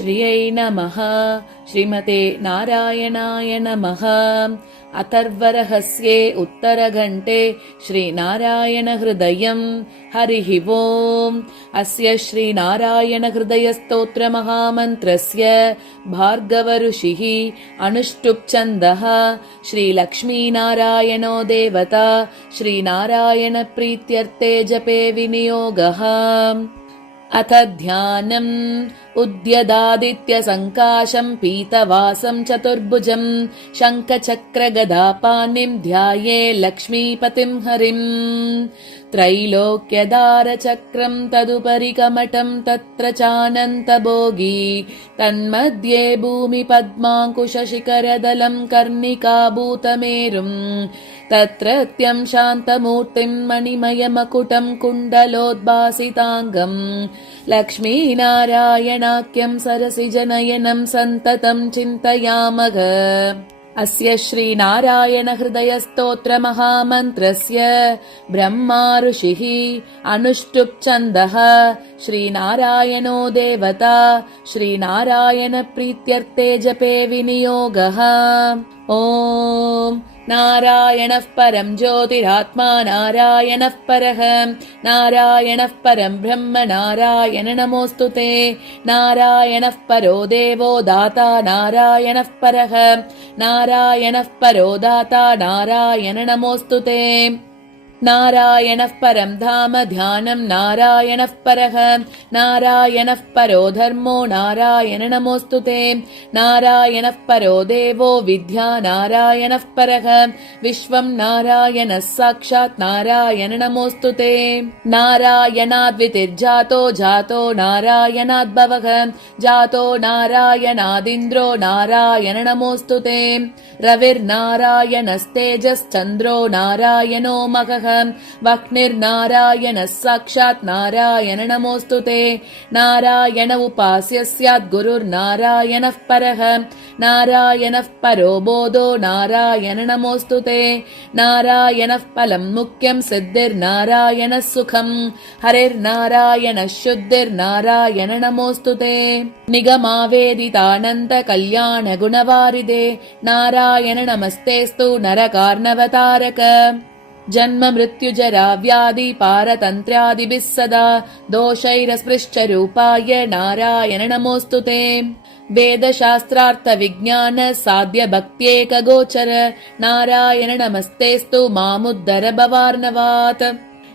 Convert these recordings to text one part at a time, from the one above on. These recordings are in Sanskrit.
श्रियै नमः। श्रीमते नारायणाय नमः। अथर्वरहस्ये उत्तरघण्टे श्रीनारायणहृदयम्। हरिः ओम्। अस्य श्रीनारायणहृदयस्तोत्रमहामन्त्रस्य भार्गवऋषिः अनुष्टुप्छन्दः। श्रीलक्ष्मीनारायणो देवता। श्रीनारायणप्रीत्यर्थे जपे विनियोगः। अथ ध्यानम्। उद्यदादित्यसङ्काशम् पीतवासम् चतुर्भुजम् शङ्खचक्रगदापाणिम् ध्याये लक्ष्मीपतिम् हरिम्। त्रैलोक्यदारचक्रम् तदुपरि कमटम् तत्र चानन्तभोगी तन्मध्ये भूमिपद्माङ्कुशशिखरदलम् कर्णिकाभूतमेरुम् तत्रत्यम् शान्तमूर्तिम् मणिमयमकुटम् कुण्डलोद्भासिताङ्गम् लक्ष्मीनारायणाख्यम् सरसिजनयनम् सन्ततम् चिन्तयामः। अस्य श्रीनारायणहृदयस्तोत्रमहामन्त्रस्य ब्रह्मा ऋषिः अनुष्टुप्छन्दः। श्रीनारायणो देवता। श्रीनारायणप्रीत्यर्थे जपे विनियोगः। ॐ नारायणः परम् ज्योतिरात्मा नारायणः परः नारायणः परम् ब्रह्म नारायण नमोऽस्तुते। नारायणः परो देवो दाता नारायणः परः नारायणः परो दाता नारायण नमोऽस्तुते। नारायणः परम् धाम ध्यानम् नारायणः परः नारायणः परो धर्मो नारायण नमोऽस्तुते। नारायणः परो देवो विद्या नारायणः परः विश्वम् नारायणः साक्षात् नारायण नमोऽस्तुते। नारायणाद्वितिर्जातो जातो नारायणाद्भवः जातो नारायणादिन्द्रो नारायण नमोऽस्तुते। रविर्नारायणस्तेजश्चन्द्रो नारायणो मघः वह्निर्नारायणः साक्षात् नारायण नमोऽस्तुते। नारायण उपास्य स्यात् गुरुर्नारायणः परः नारायणः परो बोधो नारायण नमोऽस्तुते। नारायणः फलम् मुख्यम् सिद्धिर्नारायणः सुखम् हरिर्नारायणः शुद्धिर्नारायण नमोऽस्तुते। निगमावेदितानन्त कल्याण गुणवारिदे नारायण नमस्तेस्तु नरकार्णवतारक। जन्म मृत्युजरा व्याधि पारतन्त्र्यादिभिः सदा दोषैरस्पृश्च रूपाय नारायण नमोऽस्तुते। वेदशास्त्रार्थ विज्ञान साध्य भक्त्येक गोचर नारायण नमस्तेस्तु मामुद्धर भवार्णवात्।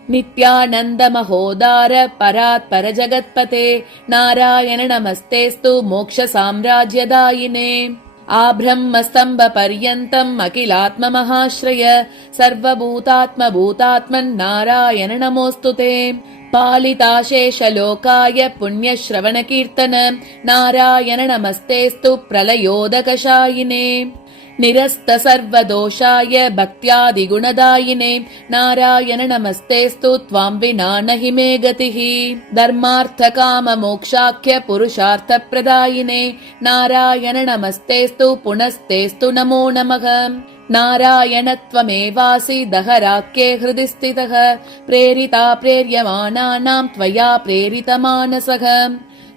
नित्यानन्द महोदार परात् पर जगत्पते नारायण नमस्तेस्तु मोक्ष साम्राज्यदायिने। आब्रह्मस्तम्भ पर्यन्तम् अखिलात्म महाश्रय सर्वभूतात्मभूतात्मन् नारायण नमोऽस्तुते। पालिताशेषलोकाय पुण्यश्रवणकीर्तन नारायण नमस्तेस्तु प्रलयोदकशायिने। निरस्त सर्वदोषाय भक्त्यादिगुणदायिने नारायण नमस्तेस्तु त्वाम् विना नहि मे गतिः। धर्मार्थ काम मोक्षाख्य पुरुषार्थप्रदायिने नारायण नमस्तेस्तु पुनस्तेस्तु नमो नमः। नारायण त्वमेवासि दहराख्ये हृदि स्थितः प्रेरिता प्रेर्यमाणानाम् त्वया प्रेरितमानसः।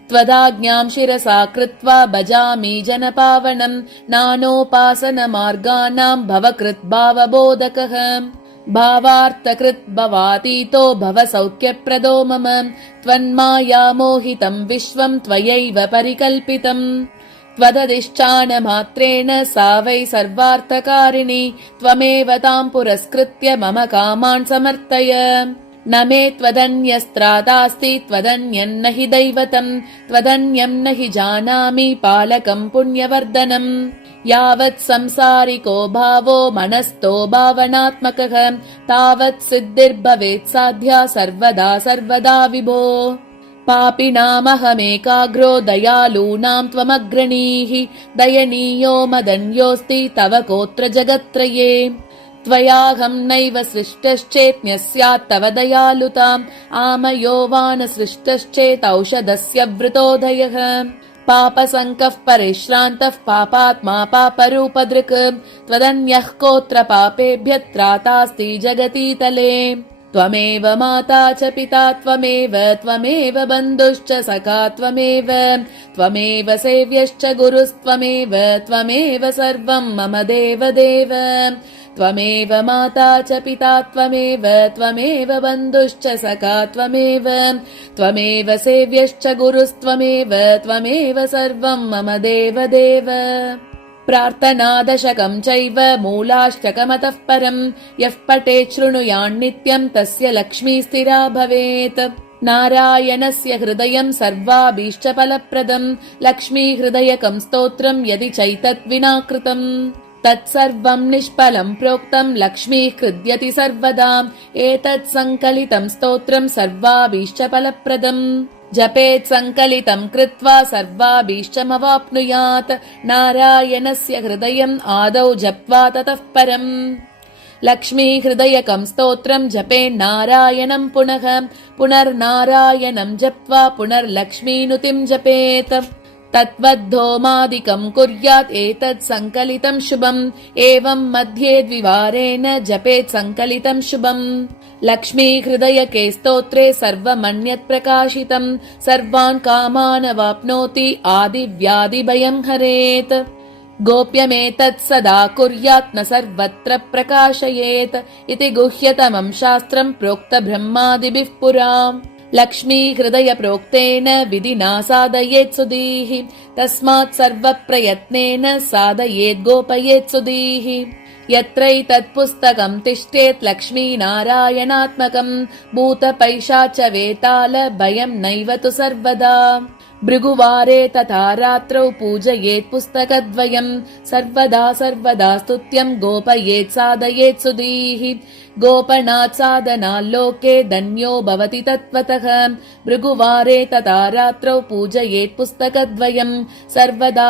त्वदाज्ञाम् शिरसा कृत्वा भजामि जनपावनम् नानोपासनमार्गाणाम् भवकृद्भावबोधकः। भावार्थकृत् भवातीतो भव सौख्यप्रदो मम त्वन्मायामोहितम् विश्वम् त्वयैव परिकल्पितम्। त्वदधिष्ठानमात्रेण सा वै सर्वार्थकारिणी त्वमेव ताम् पुरस्कृत्य मम कामान् समर्थय। न मे त्वदन्यस्त्रादास्ति त्वदन्यन्न हि दैवतम् त्वदन्यम् न हि जानामि पालकम् पुण्यवर्धनम्। यावत् संसारिको भावो मनस्थो भावनात्मकः तावत् सिद्धिर्भवेत् साध्या सर्वदा सर्वदा विभो। पापिनामहमेकाग्रो दयालूनाम् त्वमग्रणीः दयनीयो मदन्योऽस्ति तव कोऽत्र जगत्त्रये। त्वयाहम् नैव सृष्टश्चेत् न्यस्यात् तव दयालुताम् आमयो वा न सृष्टश्चेत् औषधस्य वृतोदयः। पापसङ्कः परिश्रान्तः पापात्मा पापरूपदृक् त्वदन्यः कोऽत्र पापेभ्यः त्रातास्ति जगतीतले। त्वमेव माता च पिता त्वमेव बन्धुश्च सखा त्वमेव सेव्यश्च गुरुस्त्वमेव सर्वं मम देवदेव त्वमेव माता च पिता त्वमेव बन्धुश्च सखा त्वमेव सेव्यश्च गुरुस्त्वमेव सर्वं मम देवदेव प्रार्थनादशकं चैव मूलाष्टकमतः परम् यः पठेत् शृणुयान्नित्यम् तस्य लक्ष्मी स्थिरा भवेत् नारायणस्य हृदयं सर्वाभीष्ट फलप्रदम् लक्ष्मी हृदयकं स्तोत्रम् यदि चैतद्विना कृतम् तत्सर्वं निष्फलं प्रोक्तं लक्ष्मीः हृद्यति सर्वदा एतत् सङ्कलितं स्तोत्रं सर्वाभीष्ट फलप्रदम् जपेत् सङ्कलितं कृत्वा सर्वाभीष्टमवाप्नुयात् नारायणस्य हृदयम् आदौ जप्त्वा ततः परम् लक्ष्मी हृदयकं स्तोत्रं जपेन्नारायणं पुनर्नारायणं जप्त्वा पुनर्लक्ष्मीनुतिं जपेत् तद्वद्धोमादिकं कुर्यात् एतत् सङ्कलितं शुभम् एवं मध्ये द्विवारेण जपेत् सङ्कलितं शुभम् लक्ष्मी हृदयके स्तोत्रे सर्वमन्यत् प्रकाशितम् सर्वान् कामान् वाप्नोति आदिव्याधिभयं हरेत् गोप्यमेतत् सदा कुर्यात् न सर्वत्र प्रकाशयेत् इति गुह्यतमं शास्त्रं प्रोक्त ब्रह्मादिभिः पुरा लक्ष्मी हृदय प्रोक्तेन विधिना साधयेत् सुधीः तस्मात् सर्वप्रयत्नेन साधयेत् गोपयेत् सुधीः यत्रैतत्पुस्तकं तिष्ठेत् लक्ष्मीनारायणात्मकं भूतपैशाच वेताल भयं नैव तु सर्वदा भृगुवारे तथा रात्रौ पूजयेत् पुस्तकद्वयं सर्वदा स्तुत्यं गोपयेत् साधयेत् सुधीः गोपनात् साधनाल्लोके धन्यो भवति तत्त्वतः भृगुवारे तथा रात्रौ पूजयेत् पुस्तकद्वयं सर्वदा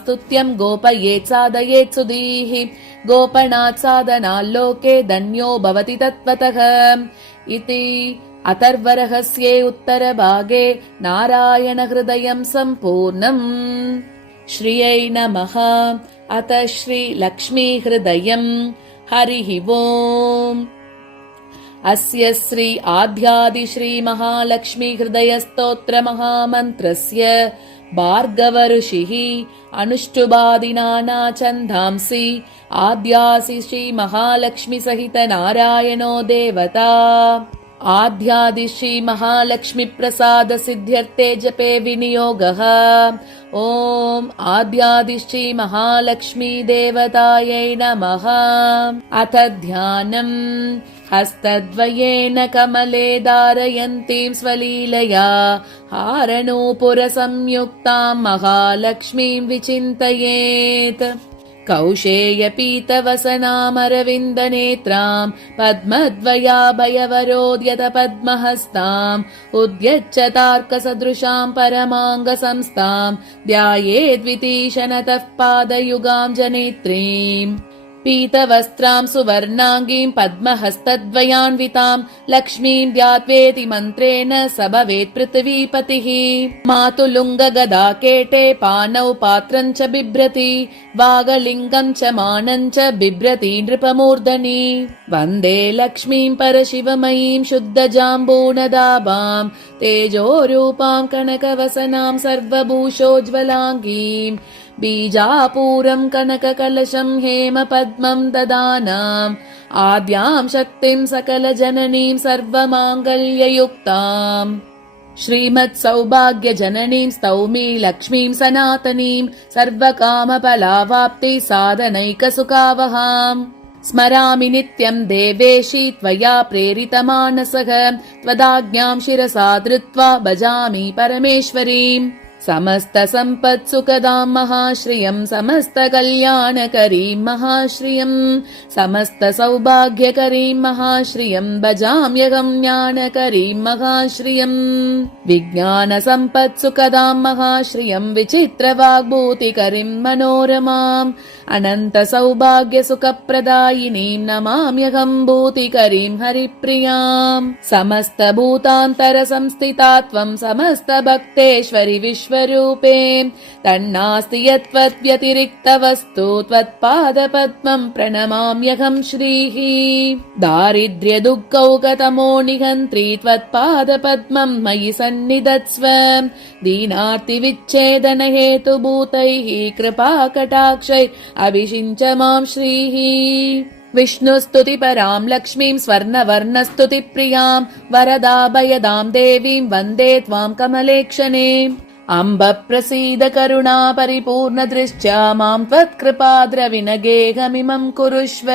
स्तुत्यं गोपयेत् साधयेत् सुधीः गोपनात् साधनाल्लोके धन्यो भवति तत्त्वतः इति अथर्वरहस्ये उत्तरभागे नारायणहृदयं सम्पूर्णम्। श्रियै नमः। अथ श्रीलक्ष्मीहृदयम्। हरिः ओम्। अस्य श्री आद्यादि श्रीमहालक्ष्मीहृदयस्तोत्रमहामन्त्रस्य भार्गवऋषिः अनुष्टुबादिना छन्दांसि आद्यासि श्रीमहालक्ष्मीसहित नारायणो देवता आद्यादि श्रीमहालक्ष्मीप्रसाद सिद्ध्यर्थे जपे विनियोगः। ॐ आद्यादि श्रीमहालक्ष्मी देवतायै नमः। अथ ध्यानम्। हस्तद्वयेन कमले धारयन्तीं स्वलीलया हारनूपुरसंयुक्तां महालक्ष्मीं विचिन्तयेत्। कौशेयपीतवसनामरविन्दनेत्रां पद्मद्वयाभयवरोद्यत पद्महस्ताम् उद्यच्चतार्कसदृशां परमाङ्गसंस्थां ध्यायेद्वितीशनतः पादयुगां जनेत्रीम् पीतवस्त्रां सुवर्णाङ्गीं पद्महस्तद्वयान्वितां लक्ष्मीं ध्यात्वेति मन्त्रेण स भवेत् पृथिवीपतिः। मातुलुङ्गगदाकेटे पानौ पात्रं च बिभ्रति वागलिङ्गं च मानं च बिभ्रति नृपमूर्धनि। वन्दे लक्ष्मीं परशिवमयीं शुद्धजाम्बूनदाभां तेजोरूपां कनकवसनां सर्वभूषोज्ज्वलाङ्गीं बीजापूरं कनककलशं हेमपद्मं ददानाम् आद्यां शक्तिं सकलजननीं सर्वमाङ्गल्ययुक्ताम् श्रीमत्सौभाग्यजननीं स्तौमि लक्ष्मीं सनातनीं सर्वकामफलावाप्ति साधनैकसुखावहाम्। स्मरामि नित्यं देवेशी त्वया प्रेरितमानसः त्वदाज्ञां शिरसा धृत्वा भजामि परमेश्वरीम्। समस्तसम्पत्सुखदां महाश्रियं समस्तकल्याणकरीं महाश्रियं समस्तसौभाग्यकरीं महाश्रियं भजाम्यहं ज्ञानकरीं महाश्रियं। विज्ञानसम्पत्सुखदां महाश्रियं विचित्रवाग्भूतिकरीं मनोरमाम् अनन्तसौभाग्यसुखप्रदायिनीं नमाम्यहं भूतिकरीं हरिप्रियाम्। समस्तभूतान्तरसंस्थिता त्वं समस्तभक्तेश्वरि विश्व विश्वरूपे तन्नास्ति यत्त्वद्व्यतिरिक्तवस्तु त्वत्पादपद्मं प्रणमाम्यहं श्रीः दारिद्र्यदुःखौकतमो निहन्त्री त्वत्पादपद्मं मयि सन्निधत्स्व दीनार्तिविच्छेदनहेतुभूतैः कृपाकटाक्षैः अभिषिञ्च मां श्रीः विष्णुस्तुतिपरां लक्ष्मीं स्वर्णवर्णस्तुतिप्रियां वरदाभयदां देवीं वन्दे त्वां कमलेक्षणे अम्ब प्रसीद करुणा परिपूर्णदृष्ट्या मां त्वत्कृपाद्रविनगेहमिमं कुरुष्व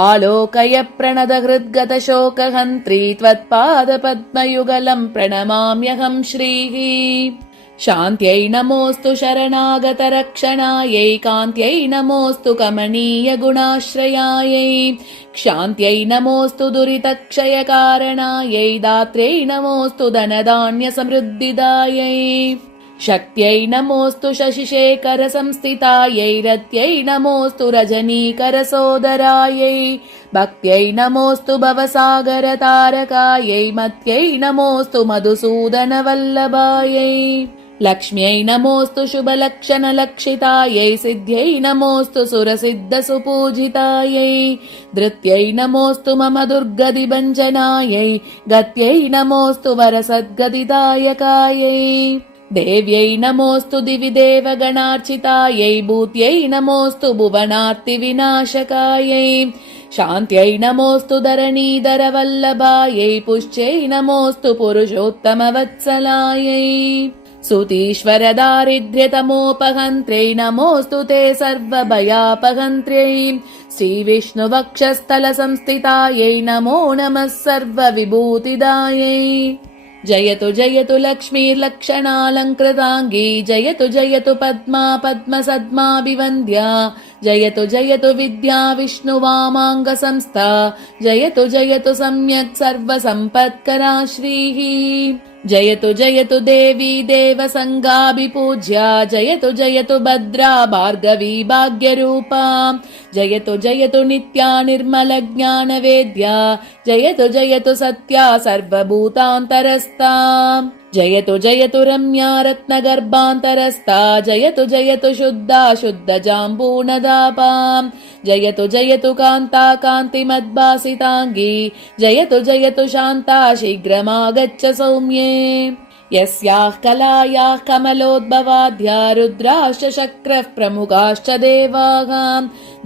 आलोकय प्रणतहृद्गतशोकहन्त्री त्वत्पादपद्मयुगलं प्रणमाम्यहं श्रीः शान्त्यै नमोऽस्तु शरणागतरक्षणायै कान्त्यै नमोऽस्तु कमनीयगुणाश्रयायै क्षान्त्यै नमोऽस्तु दुरितक्षयकारणायै दात्र्यै नमोऽस्तु धनधान्यसमृद्धिदायै शक्त्यै नमोऽस्तु शशिशेखरसंस्थितायै रत्यै नमोऽस्तु रजनीकरसोदरायै भक्त्यै नमोऽस्तु भवसागरतारकायै मत्यै नमोऽस्तु मधुसूदनवल्लभायै लक्ष्म्यै नमोऽस्तु शुभलक्षणलक्षितायै सिद्ध्यै नमोऽस्तु सुरसिद्धसुपूजितायै धृत्यै नमोऽस्तु मम दुर्गतिभञ्जनायै गत्यै नमोऽस्तु वरसद्गतिदायकायै देव्यै नमोऽस्तु दिवि देवगणार्चितायै भूत्यै नमोऽस्तु भुवनार्तिविनाशकायै शान्त्यै नमोऽस्तु धरणीधरवल्लभायै पुष्ट्यै नमोऽस्तु पुरुषोत्तमवत्सलायै सुतीश्वर दारिद्र्यतमोपहन्त्र्यै नमोऽस्तु ते सर्वभयापहन्त्र्यै श्रीविष्णुवक्षस्थलसंस्थितायै नमो नमः सर्वविभूतिदायै जयतु जयतु लक्ष्मीर्लक्षणालङ्कृताङ्गी जयतु जयतु पद्मा पद्मसद्माभिवन्द्या जयतु जयतु विद्या विष्णुवामाङ्गसंस्था जयतु जयतु सम्यक् सर्वसम्पत्करा श्रीः जयतु जयतु देवी देवसङ्गाभिपूज्या जयतु जयतु भद्रा भार्गवी भाग्यरूपा जयतु जयतु नित्या निर्मलज्ञानवेद्या जयतु जयतु सत्या सर्वभूतान्तरस्था जयतु जयतु रम्या रत्नगर्भान्तरस्था जयतु जयतु शुद्धा शुद्धजाम्बूनदापा जयतु जयतु कान्ता कान्तिमद्भासिताङ्गी जयतु जयतु शान्ता शीघ्रमागच्छ सौम्ये यस्याः कलायाः कमलोद्भवाद्या रुद्राश्च शक्रः प्रमुखाश्च देवाः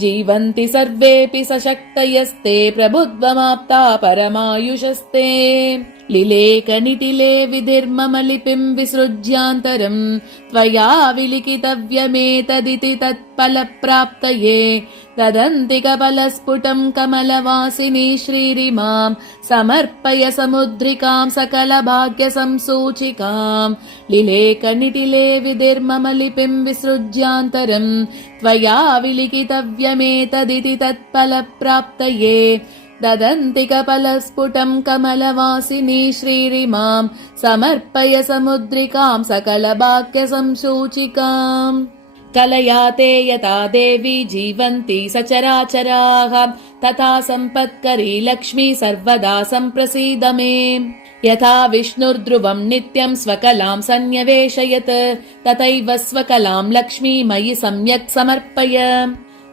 जीवन्ति सर्वेऽपि सशक्तयस्ते प्रभुत्वमाप्ता परमायुषस्ते लिलेकनिटिले विधिर्मम लिपिं विसृज्यान्तरं त्वया विलिखितव्यमेतदिति तत्फलप्राप्तये तदन्तिकफलस्फुटं कमलवासिनी श्रीरिमां समर्पय समुद्रिकां सकलभाग्यसंसूचिकां लिलेकनिटिले विधिर्मम लिपिं विसृज्यान्तरं त्वया विलिखितव्यमेतदिति तत्फलप्राप्तये ददन्तिकफलस्फुटं कमलवासिनी श्रीरिमां समर्पय समुद्रिकां सकलभाग्यसंसूचिकाम् कलयाते यथा देवी जीवन्ति सचराचराः तथा सम्पत्करी लक्ष्मी सर्वदा सम्प्रसीद मे यथा विष्णुर्ध्रुवं नित्यं स्वकलां सन्न्यवेशयत् तथैव स्वकलां लक्ष्मी मयि सम्यक् समर्पय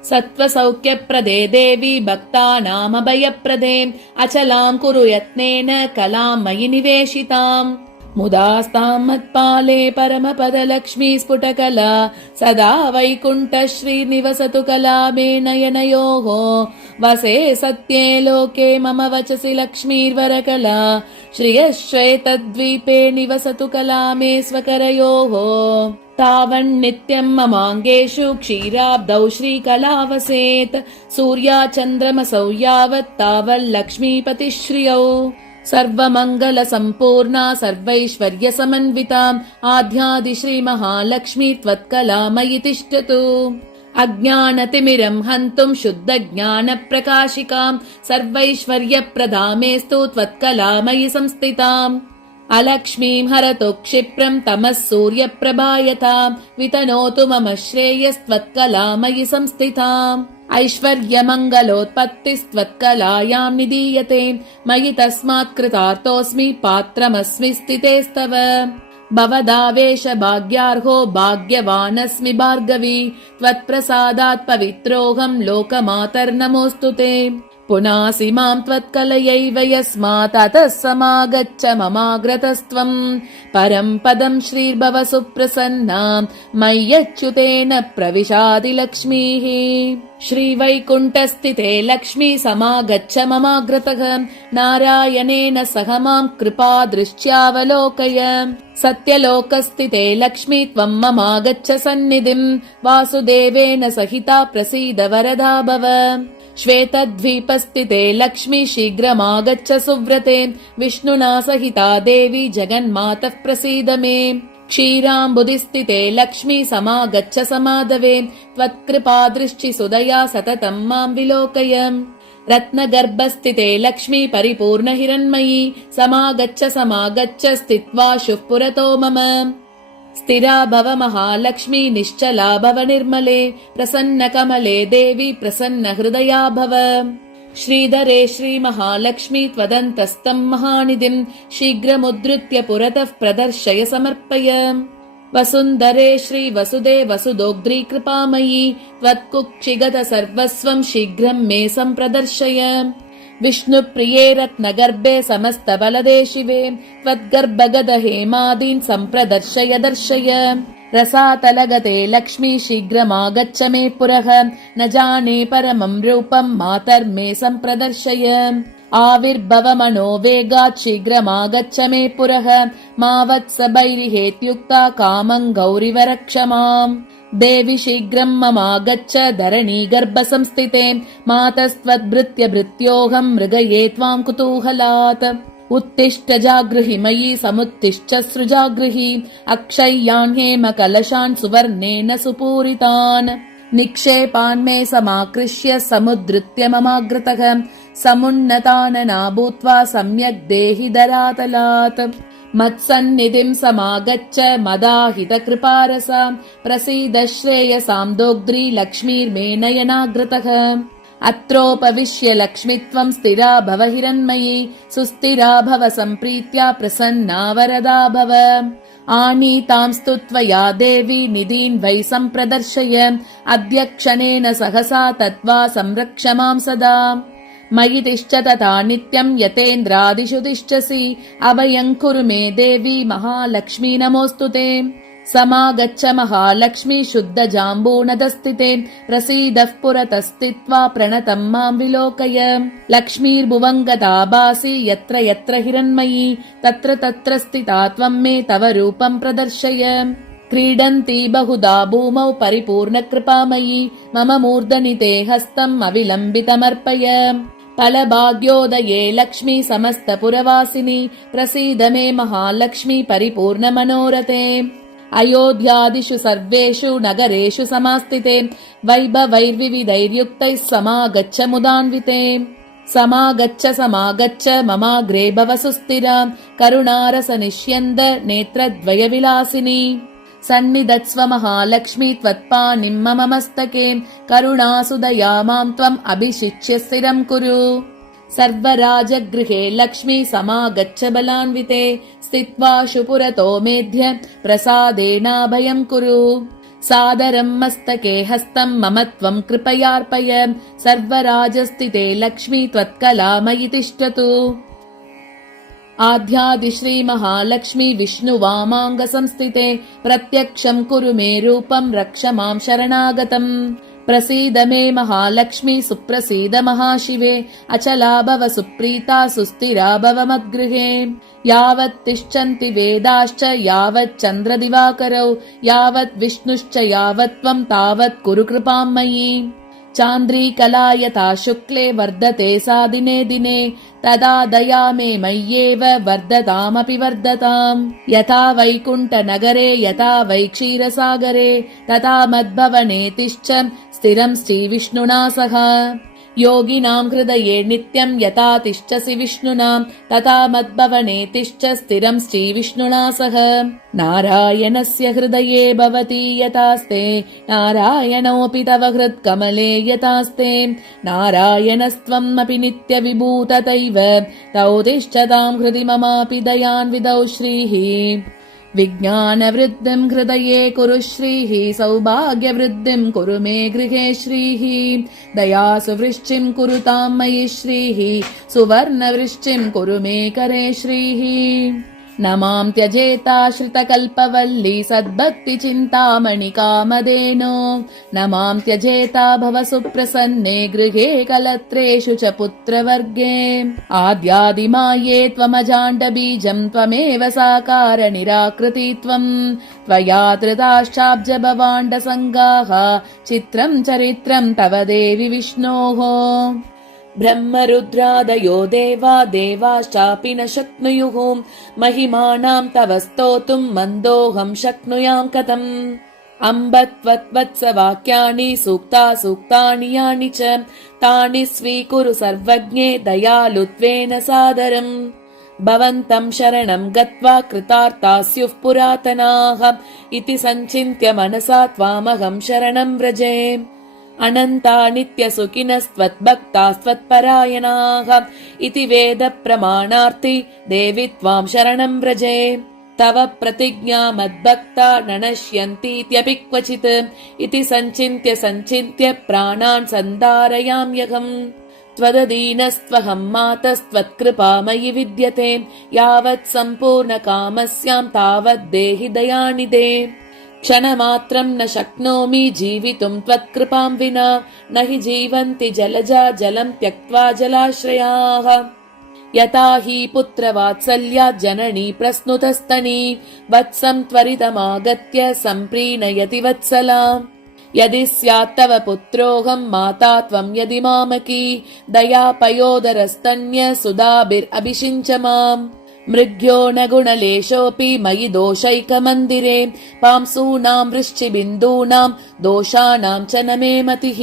सत्त्वसौख्यप्रदे देवी भक्तानामभयप्रदे अचलां कुरु यत्नेन कलां मयि निवेशिताम् मुदास्तां मत्पाले परमपदलक्ष्मी स्फुटकला सदा वैकुण्ठश्रीनिवसतु कला मे नयनयोः वसे सत्ये लोके मम वचसि लक्ष्मीर्वरकला श्रियश्वेतद्वीपे निवसतु कला मे स्वकरयोः तावन्नित्यं ममाङ्गेषु क्षीराब्धौ श्रीकला वसेत् सूर्याचन्द्रमसौ यावत् तावल्लक्ष्मीपतिश्रियौ सर्वमङ्गलसम्पूर्णा सर्वैश्वर्यसमन्विताम् आद्यादिश्रीमहालक्ष्मी त्वत्कला मयि तिष्ठतु अज्ञानतिमिरं हन्तुं शुद्धज्ञानप्रकाशिकाम् सर्वैश्वर्यप्रदामेस्तु त्वत्कला मयि संस्थिताम् अलक्ष्मीं हरतु क्षिप्रं तमः सूर्यप्रभायताम् वितनोतु मम श्रेयस्त्वत्कला मयि संस्थिताम् ऐश्वर्यमङ्गलोत्पत्तिस्त्वत्कलायां निधीयते मयि तस्मात् कृतार्थोऽस्मि पात्रमस्मि स्थितेस्तव भवदावेश भाग्यार्हो भाग्यवानस्मि भार्गवी त्वत्प्रसादात् पवित्रोऽहं लोकमातर्नमोऽस्तु ते पुनासि मां त्वत्कलयैव यस्मात् अतः समागच्छ ममाग्रतस्त्वम् परं पदं श्रीर्भव सुप्रसन्ना मय्यच्युतेन प्रविशादिलक्ष्मीः श्रीवैकुण्ठस्थिते लक्ष्मी समागच्छ ममाग्रतः नारायणेन सह मां कृपादृष्ट्यावलोकय सत्यलोकस्थिते लक्ष्मी त्वं ममागच्छ सन्निधिं वासुदेवेन सहिता प्रसीद वरदा भव श्वेतद्वीपस्थिते लक्ष्मी शीघ्रमागच्छ सुव्रते विष्णुना सहिता देवी जगन्मातः प्रसीद मे क्षीराम्बुधिस्थिते लक्ष्मी समागच्छ समाधवे त्वत्कृपादृष्टिसुदया सततं मां विलोकय रत्नगर्भस्थिते लक्ष्मी परिपूर्णहिरण्मयी समागच्छ स्थित्वा शुः पुरतो मम स्थिरा भव महालक्ष्मी निश्चला भव निर्मले प्रसन्नकमले देवी प्रसन्नहृदया भव श्रीधरे श्रीमहालक्ष्मी त्वदन्तस्थं महानिधिं शीघ्रमुद्धृत्य पुरतः प्रदर्शय समर्पय वसुन्धरे श्रीवसुदे वसुदोग्ध्री कृपामयी त्वत्कुक्षिगत सर्वस्वं शीघ्रं मे सम्प्रदर्शय विष्णुप्रिये रत्नगर्भे समस्तबलदे शिवे त्वद्गर्भगद हेमादीन् सम्प्रदर्शय दर्शय रसातलगते लक्ष्मी शीघ्रमागच्छ मे पुरः न जाने परमं रूपं मातर्मे सम्प्रदर्शय आविर्भव मनोवेगात् शीघ्रमागच्छ मे पुरः मा वत्सभैरिहेत्युक्ता कामं गौरिवर क्षमाम् देवि शीघ्रं ममागच्छ धरणी गर्भसंस्थिते मातस्त्वद्भृत्य भृत्योऽहं मृगये त्वां कुतूहलात् उत्तिष्ठ जागृहि मयि समुत्तिष्ठ सृजागृहि अक्षय्यान् हेमकलशान् सुवर्णेन सुपूरितान् निक्षेपान् मे समाकृष्य समुद्धृत्य ममाग्रतः समुन्नतानना भूत्वा सम्यक् देहि धरातलात् मत्सन्निधिं समागच्छ मदाहितकृपारसा प्रसीद श्रेयसां दोग्ध्री लक्ष्मीर्मे नयनाग्रतः अत्रोपविश्य लक्ष्मीत्वं स्थिरा भव हिरण्मयी सुस्थिरा भव सम्प्रीत्या प्रसन्ना वरदा भव आनीतां स्तुत्वया देवी निधीन् वै सम्प्रदर्शय अद्य क्षणेन सहसा तत्त्वा संरक्ष मां सदा मयि तिष्ठ तथा नित्यं यतेन्द्रादिषु तिष्ठसि अभयं कुरु मे देवी महालक्ष्मी नमोऽस्तु ते समागच्छ महालक्ष्मी शुद्ध जाम्बूनदस्थिते प्रसीदः पुरतस्थित्वा प्रणतं मां विलोकय लक्ष्मीर्भुवङ्गता भासि यत्र यत्र हिरण्मयी तत्र तत्र स्थिता त्वं मे तव रूपं प्रदर्शय क्रीडन्ती बहुधा भूमौ परिपूर्णकृपामयी मम मूर्धनि ते हस्तम् अविलम्बितमर्पय फलभाग्योदये लक्ष्मी समस्तपुरवासिनी प्रसीद मे महालक्ष्मी परिपूर्णमनोरथे अयोध्यादिषु सर्वेषु नगरेषु समास्थिते वैभवैर्विविधैर्युक्तैः समागच्छ मुदान्विते समागच्छ ममाग्रे भव सुस्थिरा करुणारसनिष्यन्द नेत्रद्वयविलासिनी सन्निधत्स्व महालक्ष्मी त्वत्पाणिं मम मस्तके करुणासुदया मां त्वम् अभिषिच्य स्थिरं कुरु सर्वराजगृहे लक्ष्मी समागच्छ बलान्विते स्थित्वा शुपुरतो मेध्य प्रसादेनाभयं कुरु सादरं मस्तके हस्तं मम त्वं कृपयार्पय सर्वराजस्थिते लक्ष्मी त्वत्कलामयि तिष्ठतु आध्यादिश्री महालक्ष्मी विष्णुवामाङ्ग संस्थिते प्रत्यक्षं कुरु मे रूपं रक्ष मां शरणागतम् प्रसीद मे महालक्ष्मी सुप्रसीद महाशिवे अचला भव सुप्रीता सुस्थिरा भव मद्गृहे यावत् तिष्ठन्ति वेदाश्च यावत् चन्द्रदिवाकरौ यावत् विष्णुश्च यावत् त्वं तावत् कुरु कृपां मयि चान्द्रीकला यथा शुक्ले वर्धते सा दिने दिने तदा दया मे मय्येव वर्धतामपि वर्धताम् यथा वैकुण्ठनगरे यथा वै क्षीरसागरे तथा मद्भवने तिष्ठ स्थिरं श्रीविष्णुना सह योगिनां हृदये नित्यं यथा तिष्ठसि विष्णुना तथा मद्भवने तिष्ठ स्थिरं श्रीविष्णुना सह नारायणस्य हृदये भवति यथास्ते नारायणोऽपि तव हृत्कमले यथास्ते नारायणस्त्वमपि नित्यविभूततैव तौ तिष्ठतां हृदि ममापि दयान्वितौ श्रीः विज्ञानवृद्धिं हृदये कुरु श्रीः सौभाग्यवृद्धिं कुरु मे गृहे श्रीः दयासुवृष्टिं कुरुतां मयि श्रीः सुवर्णवृष्टिं कुरु मे करे श्रीः न मां त्यजेताश्रितकल्पवल्ली सद्भक्ति चिन्तामणि कामधेनो न मां त्यजेता भव सुप्रसन्ने गृहे कलत्रेषु च पुत्रवर्गे आद्यादिमाये त्वमजाण्डबीजं त्वमेव साकार निराकृति त्वं त्वया धृताश्चाब्ज भवाण्डसङ्गाः चित्रं चरित्रं तव देवि विष्णोः ब्रह्मरुद्रादयो देवाश्चापि न शक्नुयुः महिमानां तव स्तोतुं मन्दोऽहं शक्नुयां कथम् अम्ब त्वत्वत्सवाक्यानि सूक्तानि यानि च तानि स्वीकुरु सर्वज्ञे दयालुत्वेन सादरम् भवन्तं शरणं गत्वा कृतार्था स्युः पुरातनाः इति सञ्चिन्त्य मनसा त्वामहं शरणं व्रजे अनन्ता नित्यसुखिनस्त्वद्भक्तास्त्वत्परायणाः इति वेद प्रमाणार्ति देवि त्वां शरणं व्रजे तव प्रतिज्ञा मद्भक्ता न नश्यन्तीत्यपि क्वचित् इति सञ्चिन्त्य प्राणान् सन्धारयाम्यहम् त्वदधीनस्त्वहं मातस्त्वत्कृपा मयि विद्यते यावत् सम्पूर्णकामस्यां तावत् देहि दयानिधे क्षणमात्रं न शक्नोमि जीवितुं त्वत्कृपां विना न हि जीवन्ति जलजा जलं त्यक्त्वा जलाश्रयाः यथा हि पुत्रवात्सल्यात् जननी प्रस्नुतस्तनी वत्सं त्वरितमागत्य सम्प्रीणयति वत्सला यदि स्यात् तव पुत्रोऽहं माता त्वं यदि मामकी दयापयोदरस्तन्य सुधाभिरभिषिञ्च माम् मृग्यो न गुणलेशोऽपि मयि दोषैकमन्दिरे पांसूनां वृश्चिबिन्दूनां दोषाणां च न मे मतिः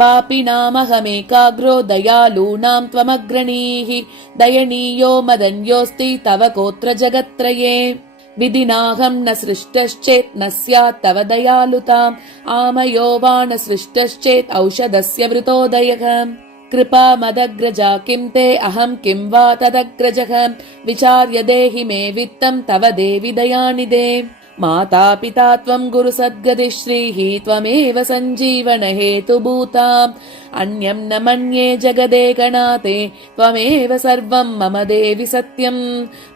पापिनामहमेकाग्रो दयालूनां त्वमग्रणीः दयनीयो मदन्योऽस्ति तव कोऽत्र जगत्त्रये विधिनाहं न सृष्टश्चेत् न स्यात् तव दयालुताम् आमयो वा न सृष्टश्चेत् औषधस्य वृतोदयः कृपा मदग्रजा किं ते अहं किं वा तदग्रजः विचार्य देहि मे वित्तं तव देवि दयानिधे माता पिता त्वं गुरु सद्गतिः श्रीः त्वमेव सञ्जीवन हेतुभूताम् अन्यं न मन्ये जगदेकनाथे त्वमेव सर्वं मम देवि सत्यम्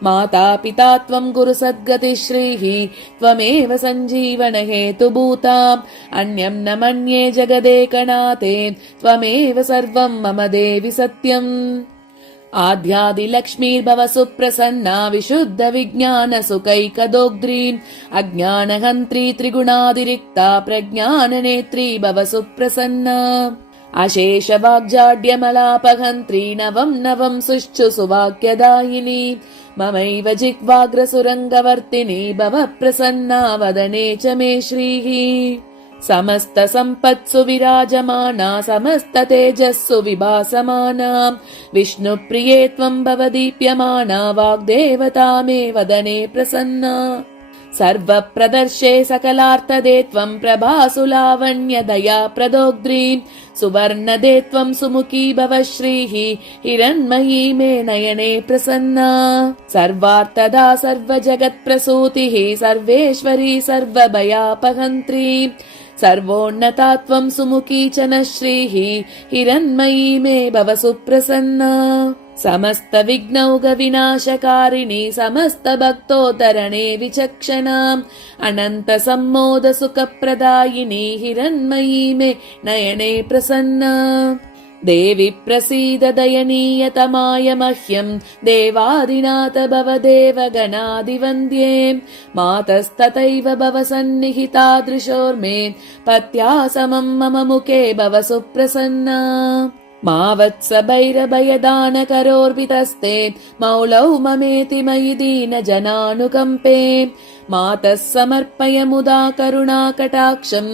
माता पिता त्वं गुरु सद्गतिः श्रीः त्वमेव सञ्जीवन हेतुभूताम् अन्यं न मन्ये जगदेकनाथे त्वमेव सर्वं मम देवि सत्यम् आद्यादिलक्ष्मीर्भव सुप्रसन्ना विशुद्ध विज्ञान सुकैकदोग्ध्रीम् अज्ञानहन्त्री त्रिगुणादिरिक्ता प्रज्ञाननेत्री भव सुप्रसन्ना अशेष वाग्जाड्यमलापहन्त्री नवं सुश्चु सुवाक्यदायिनी ममैव जिह्वाग्रसुरङ्गवर्तिनी भव प्रसन्ना वदने च मे श्रीः समस्त सम्पत्सु विराजमाना समस्त तेजस्सु विभासमाना विष्णुप्रिये त्वं भव दीप्यमाना वाग्देवता मे वदने प्रसन्ना सर्वप्रदर्शे सकलार्थदे त्वं प्रभासु लावण्य दया प्रदोग्ध्रीं सुवर्णदे त्वं सुमुखी भव श्रीः हिरण्मयी मे नयने प्रसन्ना सर्वार्थदा सर्वजगत्प्रसूतिः सर्वेश्वरी सर्वभयापहन्त्री सर्वोन्नता त्वं सुमुखी च नः श्रीः हिरण्मयी मे भव सुप्रसन्ना समस्त विघ्नौघ विनाशकारिणी समस्त भक्तोद्धरणे विचक्षणाम् अनन्त सम्मोद सुखप्रदायिनी हिरण्मयी मे नयने प्रसन्ना देवि प्रसीद दयनीयतमाय मह्यं देवादिनाथ भव देवगणादिवन्द्ये मातस्तथैव भव सन्निहितादृशोर्मे पत्या समं मम मुखे भव सुप्रसन्ना मा वत्स भैरभयदानकरोर्वितस्ते मौलौ ममेति मयि दीनजनानुकम्पे मातः समर्पय मुदा करुणाकटाक्षम्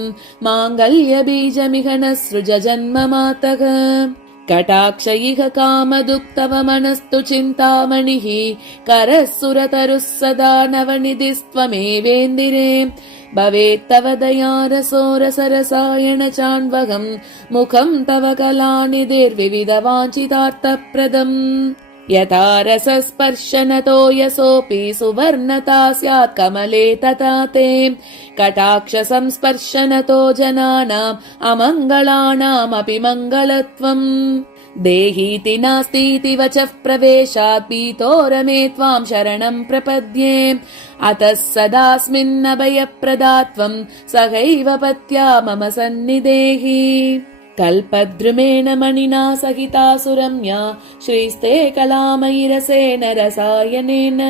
माङ्गल्यबीजमिह न सृज जन्म मातः कटाक्ष इह कामदुक्तव मनस्तु चिन्तामणिः करः सुरतरुः सदा नवनिधिस्त्वमेवेन्दिरे भवेत्तव दयारसोरसरसायण चान्वहम् मुखं तव कलानिधिर्विविधवाञ्छितार्थप्रदम् यथा रसस्पर्शनतो यशोऽपि सुवर्णता स्यात् कमले तथा ते कटाक्ष संस्पर्शनतो जनानाम् अमङ्गलानामपि मङ्गलत्वम् देहीति नास्तीति वचः प्रवेशात् पीतो रमे त्वाम् शरणम् प्रपद्ये अतः सदास्मिन्नभयप्रदात्वम् सहैव पत्या मम सन्निधेहि कल्पद्रुमेण मणिना सहिता सुरम्या श्रीस्ते कलामयिरसेन रसायनेन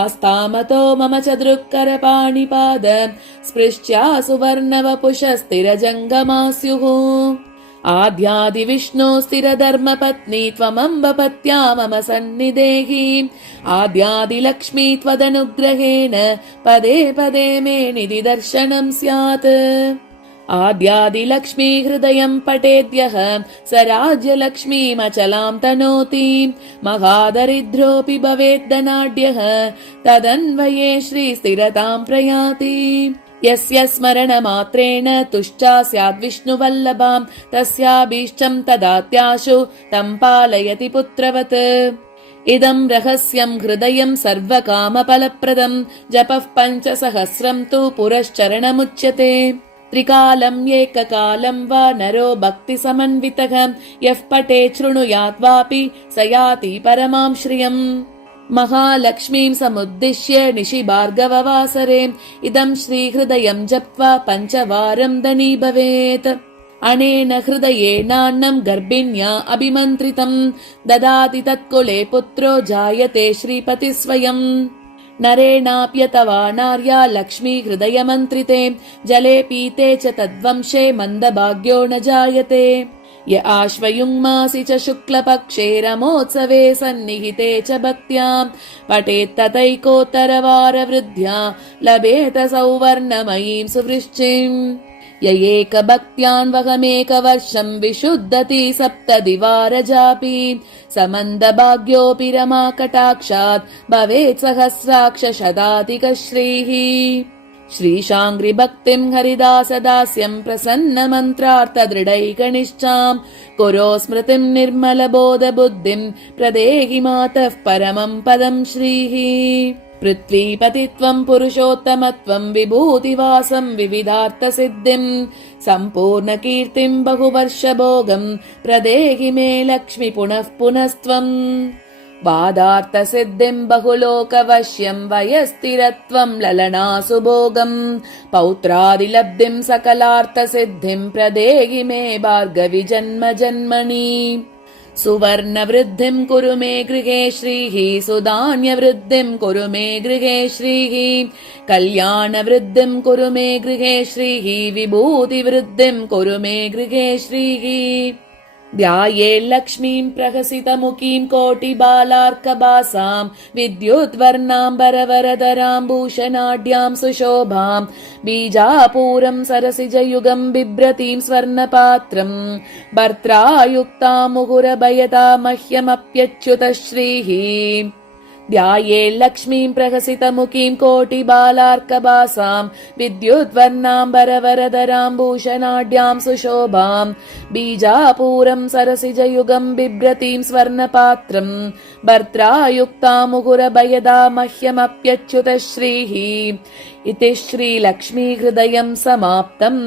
आस्तामतो मम च दृक्करपाणिपाद स्पृष्ट्या सुवर्णवपुषस्थिरजङ्गमा स्युः आद्यादिविष्णो स्थिरधर्मपत्नी त्वमम्ब पत्या मम सन्निधेहि आद्यादिलक्ष्मी त्वदनुग्रहेण पदे पदे मे निधि दर्शनम् स्यात् आद्यादिलक्ष्मी हृदयम् पठेद्यः स राज्यलक्ष्मीमचलाम् तनोति महादरिद्रोऽपि भवेद्धनाढ्यः तदन्वये श्रीस्थिरताम् प्रयाति यस्य स्मरणमात्रेण तुष्टा स्याद्विष्णुवल्लभाम् तस्याभीष्टम् तदात्याशु तम् पालयति पुत्रवत् इदम् रहस्यम् हृदयम् सर्वकामफलप्रदम् जपः 500 तु पुरश्चरणमुच्यते त्रिकालम् एककालम् वा नरो भक्तिसमन्वितः यः पठे शृणुयात् वापि स याति परमाम् श्रियम् महालक्ष्मीम् समुद्दिश्य निशि भार्गववासरे इदम् श्रीहृदयम् जप्त्वा 5 वारम् धनी भवेत् अनेन हृदयेनान्नम् गर्भिण्या अभिमन्त्रितम् ददाति तत्कुले पुत्रो जायते श्रीपतिः स्वयम् नरेणाप्यथवा नार्या लक्ष्मी हृदयमन्त्रिते जले पीते च तद्वंशे मन्दभाग्यो न जायते य आश्वयुङ्मासि च शुक्लपक्षे रमोत्सवे सन्निहिते च भक्त्याम् पठेत्तथैकोत्तरवारवृद्ध्या लभेत सौवर्णमयीम् सुवृश्चिम् य एकभक्त्यान्वहमेकवर्षम् विशुद्धति 7 समन्दभाग्योऽपि रमाकटाक्षात् भवेत् सहस्राक्ष शताधिकश्रीः श्रीशाङ्घ्रिभक्तिम् हरिदासदास्यम् प्रसन्नमन्त्रार्थदृढैकनिष्ठाम् कुरो स्मृतिम् निर्मलबोधबुद्धिम् प्रदेहि मातः परमम् पदम् श्रीः पृथ्वीपतित्वम् पुरुषोत्तमत्वम् विभूतिवासम् विविधार्थसिद्धिम् सम्पूर्णकीर्तिम् बहुवर्षभोगम् प्रदेहि मे लक्ष्मि पुनः पुनस्त्वम् वादार्थसिद्धिम् बहुलोकवश्यम् वयस्थिरत्वम् ललनासुभोगम् पौत्रादिलब्धिम् सकलार्थसिद्धिम् प्रदेहि मे भार्गवि जन्म जन्मनि सुवर्णवृद्धिम् कुरु मे गृहे श्रीः सुधान्यवृद्धिम् कुरु मे गृहे श्रीः कल्याणवृद्धिम् कुरु मे गृहे श्रीः विभूतिवृद्धिम् कुरु मे गृहे श्रीः ध्याये लक्ष्मीम् प्रहसितमुखीम् कोटिबालार्कभासाम् विद्युद्वर्णाम्बरवरधराम् भूषणाढ्याम् सुशोभाम् बीजापूरम् सरसिजयुगम् बिभ्रतीम् स्वर्णपात्रम् भर्त्रायुक्ताम् मुहुरभयता मह्यमप्यच्युतः श्रीः ध्याये लक्ष्मीम् प्रहसितमुखीम् कोटिबालार्कभासाम् विद्युद्वर्णाम्बरवरधराम् भूषणाढ्याम् सुशोभाम् बीजापूरम् सरसिजयुगम् बिभ्रतीम् स्वर्णपात्रम् भर्त्रायुक्ताम् मुहुरभयदा मह्यमप्यच्युतः श्रीः इति श्रीलक्ष्मीहृदयम् समाप्तम्।